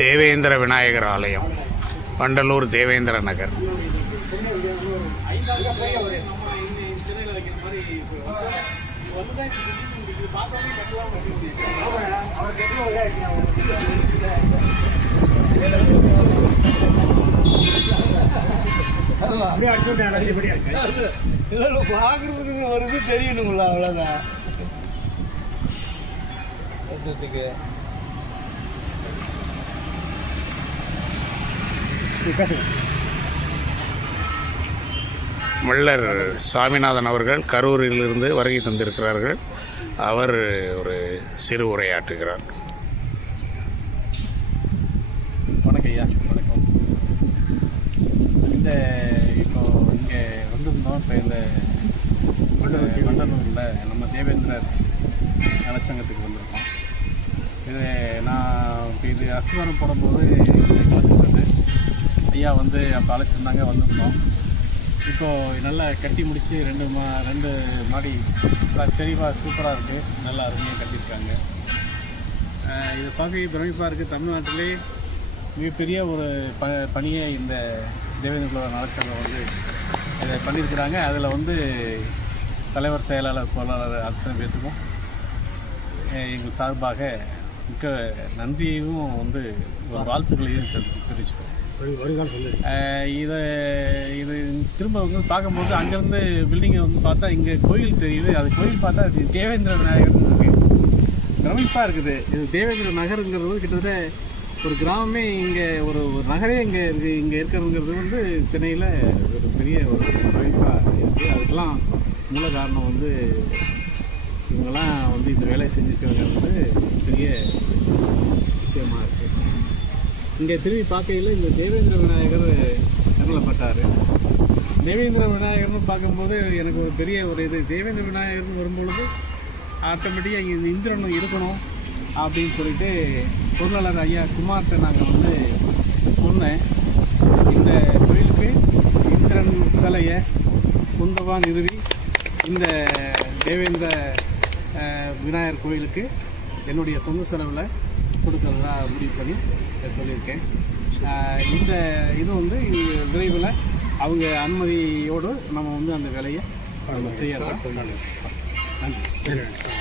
தேவேந்திர விநாயகர் ஆலயம், வண்டலூர் தேவேந்திர நகர். அப்படியே அடிச்சுட்டேன். பார்க்குறதுக்கு வருது தெரியணுங்களா, அவ்வளோதான். மல்லர் சாமிநாதன் அவர்கள் கரூரிலிருந்து வருகை தந்திருக்கிறார்கள். அவர் ஒரு சிறு உரையாற்றுகிறார். வணக்கம் ஐயா. வணக்கம். இப்போ இங்கே வந்திருந்தோம். இப்போ இந்த வண்டலூரில் நம்ம தேவேந்திரர் நலச்சங்கத்துக்கு வந்திருக்கோம். நான் இப்போ இது அஸ்திவாரம் போடும்போது கலந்துருந்தது ஐயா அப்போ அழைச்சிருந்தாங்க, வந்திருந்தோம். இப்போது நல்லா கட்டி முடித்து ரெண்டு மாடி தெளிவாக சூப்பராக இருக்குது. நல்லா அருமையாக கட்டியிருக்காங்க. இதை பார்க்க பிரமிப்பாக இருக்குது. தமிழ்நாட்டிலே மிகப்பெரிய ஒரு பணியை இந்த தேவேந்திர நலச்சங்கம் இதை பண்ணியிருக்கிறாங்க. அதில் தலைவர், செயலாளர், பொருளாளர் அத்தனை பேர்த்துக்கும் எங்கள் சார்பாக மிக்க நன்றியையும் ஒரு வாழ்த்துக்களையும் தெரிவிச்சுக்கோம். இது திரும்ப பார்க்கும்போது அங்கேருந்து பில்டிங்கை பார்த்தா இங்கே கோயில் தெரியுது. அது கோயில் பார்த்தா தேவேந்திர விநாயகர் இருக்குது. பிரமிப்பாக இருக்குது. இது தேவேந்திர நகருங்கிறது கிட்டத்தட்ட ஒரு கிராமமே இங்கே ஒரு நகரே இங்கே இருக்கிறதுங்கிறது சென்னையில் ஒரு பெரிய ஒரு பிரமிப்பாக இருக்குது. அதுக்கெல்லாம் மூல காரணம் இவங்கெல்லாம் இந்த வேலையை செஞ்சுருக்கிறது பெரிய விஷயமாக இருக்குது. இங்கே திரும்பி பார்க்கையில் இந்த தேவேந்திர விநாயகர் கண்ணப்பட்டார். தேவேந்திர விநாயகர்னு பார்க்கும்போது எனக்கு ஒரு பெரிய இது தேவேந்திர விநாயகர்னு வரும்பொழுது ஆட்டோமேட்டிக்காக இங்கே இந்த இந்திரனும் இருக்கணும் அப்படின்னு சொல்லிட்டு பொருளாளர் ஐயா குமார்கிட்ட நாங்கள் சொன்னேன். இந்த கோயிலுக்கு இந்திரன் சிலையை சொந்தமாக நிறுவி இந்த தேவேந்திர விநாயகர் கோயிலுக்கு என்னுடைய சொந்த செலவில் கொடுக்கறதா முடிவு பண்ணி சொல்லியிருக்கேன். இந்த இது விரைவில் அவங்க அனுமதியோடு நம்ம அந்த வேலையை செய்யறோம். நன்றி.